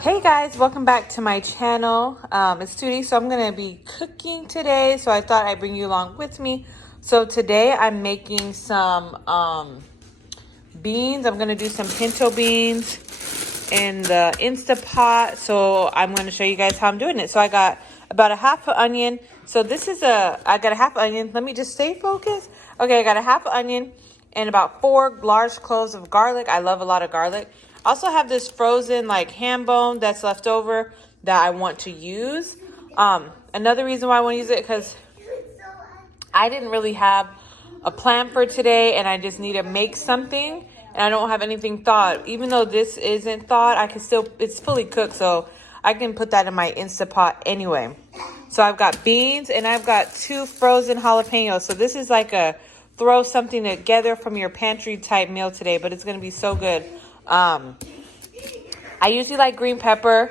Hey guys, welcome back to my channel. It's Tootie, so I'm gonna be cooking today. So I thought I'd bring you along with me. So today I'm making some beans. I'm gonna do some pinto beans in the Instapot. So I'm gonna show you guys how I'm doing it. So I got about a half an onion. So I got a half onion. Let me just stay focused. Okay, I got a half onion and about 4 large cloves of garlic. I love a lot of garlic. I also have this frozen like ham bone that's left over that I want to use. Another reason why I want to use it because I didn't really have a plan for today and I just need to make something and I don't have anything thawed. Even though this isn't thawed, I can still, it's fully cooked, so I can put that in my Instapot anyway. So I've got beans and I've got 2 frozen jalapenos. So this is like a throw something together from your pantry type meal today, but it's going to be so good. I usually like green pepper.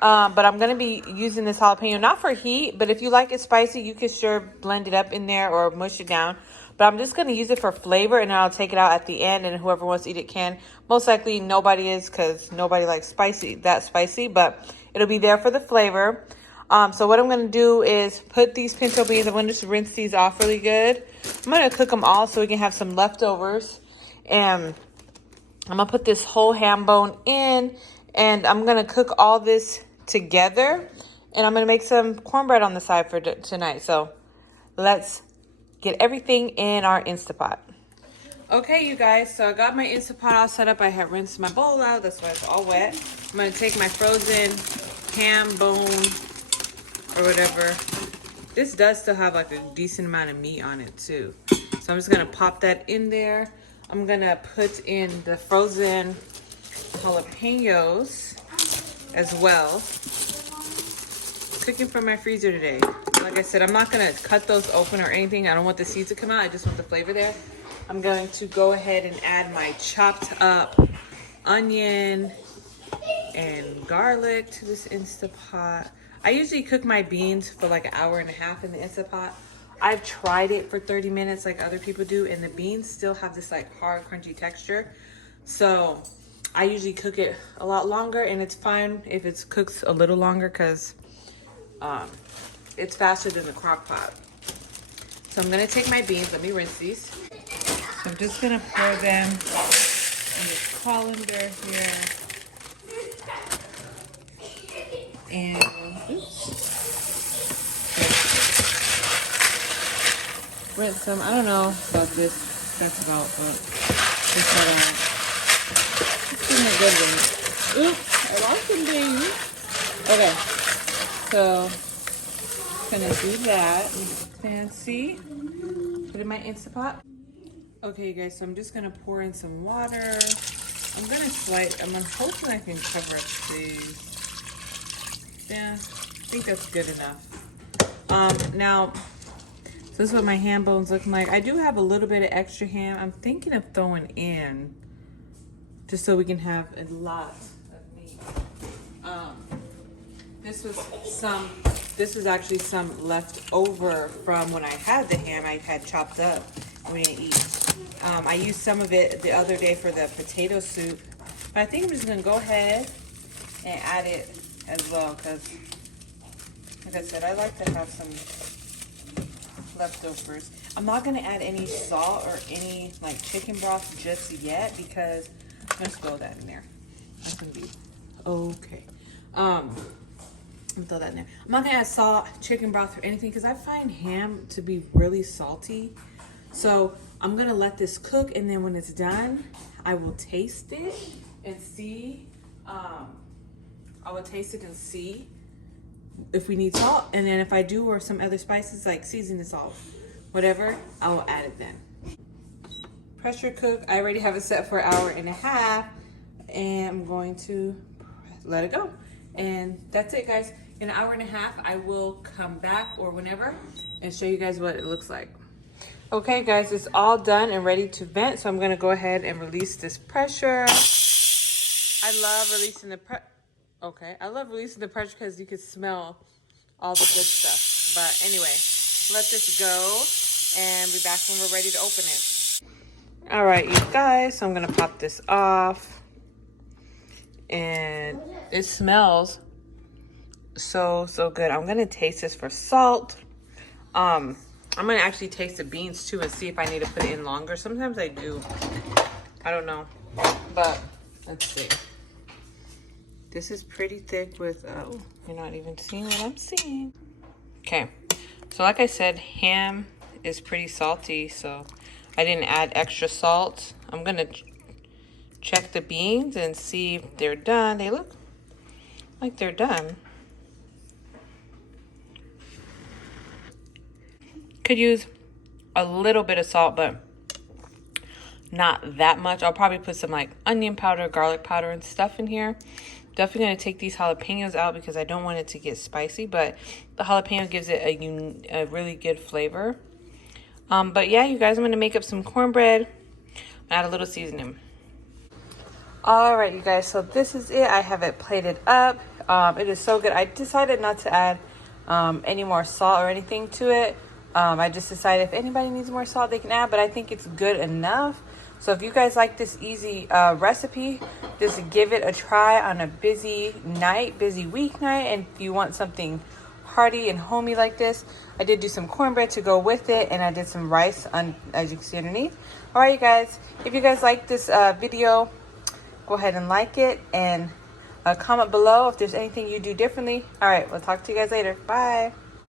But I'm going to be using this jalapeno, not for heat, but if you like it spicy, you can sure blend it up in there or mush it down. But I'm just going to use it for flavor, and then I'll take it out at the end, and whoever wants to eat it can. Most likely nobody is because nobody likes that spicy, but it'll be there for the flavor. So what I'm going to do is put these pinto beans, I'm going to just rinse these off really good. I'm going to cook them all so we can have some leftovers. And I'm going to put this whole ham bone in, and I'm going to cook all this together, and I'm going to make some cornbread on the side for tonight. So let's get everything in our Instapot. Okay, you guys, so I got my Instapot all set up. I have rinsed my bowl out. That's why it's all wet. I'm going to take my frozen ham bone or whatever. This does still have like a decent amount of meat on it too. So I'm just going to pop that in there. I'm going to put in the frozen jalapenos as well. Cooking from my freezer today. Like I said, I'm not going to cut those open or anything. I don't want the seeds to come out. I just want the flavor there. I'm going to go ahead and add my chopped up onion and garlic to this Instapot. I usually cook my beans for like an hour and a half in the Instapot. I've tried it for 30 minutes like other people do, and the beans still have this like hard, crunchy texture. So I usually cook it a lot longer, and it's fine if it's cooked a little longer because it's faster than the crock pot. So I'm gonna take my beans, let me rinse these. So I'm just gonna pour them in this colander here. And rinse them. I don't know about this. That's about, but just give me a good rinse. Oops, I lost some beans. Okay, so gonna do that. Fancy. Put it in my Instapot. Okay, you guys, so I'm just gonna pour in some water. I'm hoping I can cover up these. Yeah, I think that's good enough. Now, so this is what my ham bones look like. I do have a little bit of extra ham. I'm thinking of throwing in just so we can have a lot of meat. This was actually some left over from when I had the ham I had chopped up and we didn't eat. I used some of it the other day for the potato soup, but I think I'm just gonna go ahead and add it as well because, like I said, I like to have some leftovers. I'm not gonna add any salt or any like chicken broth just yet because I'm gonna throw that in there. That's gonna be okay. I'm gonna throw that in there. I'm not gonna add salt, chicken broth, or anything because I find ham to be really salty. So I'm gonna let this cook, and then when it's done, I will taste it and see. I will taste it and see if we need salt, and then if I do, or some other spices like seasoning salt, whatever, I will add it then. Pressure cook. I already have it set for an hour and a half, and I'm going to let it go. And that's it, guys. In an hour and a half, I will come back or whenever and show you guys what it looks like. Okay, guys, it's all done and ready to vent, so I'm gonna go ahead and release this pressure. I love releasing the pressure because you can smell all the good stuff. But anyway, let this go and be back when we're ready to open it. All right, you guys, so I'm gonna pop this off. And It smells so good. I'm gonna taste this for salt. I'm gonna actually taste the beans too and see if I need to put it in longer. Sometimes I do. I don't know, but let's see. This is pretty thick with, oh, you're not even seeing what I'm seeing. Okay, so like I said, ham is pretty salty, so I didn't add extra salt. I'm gonna check the beans and see if they're done. They look like they're done. Could use a little bit of salt, but not that much. I'll probably put some like onion powder, garlic powder and stuff in here. Definitely going to take these jalapenos out because I don't want it to get spicy, but the jalapeno gives it a really good flavor. But yeah, you guys, I'm going to make up some cornbread and add a little seasoning. All right, you guys, so this is it. I have it plated up. It is so good. I decided not to add any more salt or anything to it. I just decided if anybody needs more salt, they can add, but I think it's good enough. So if you guys like this easy recipe, just give it a try on a busy weeknight. And if you want something hearty and homey like this, I did do some cornbread to go with it, and I did some rice, as you can see underneath. All right, you guys, if you guys like this video, go ahead and like it and comment below if there's anything you do differently. All right, we'll talk to you guys later. Bye.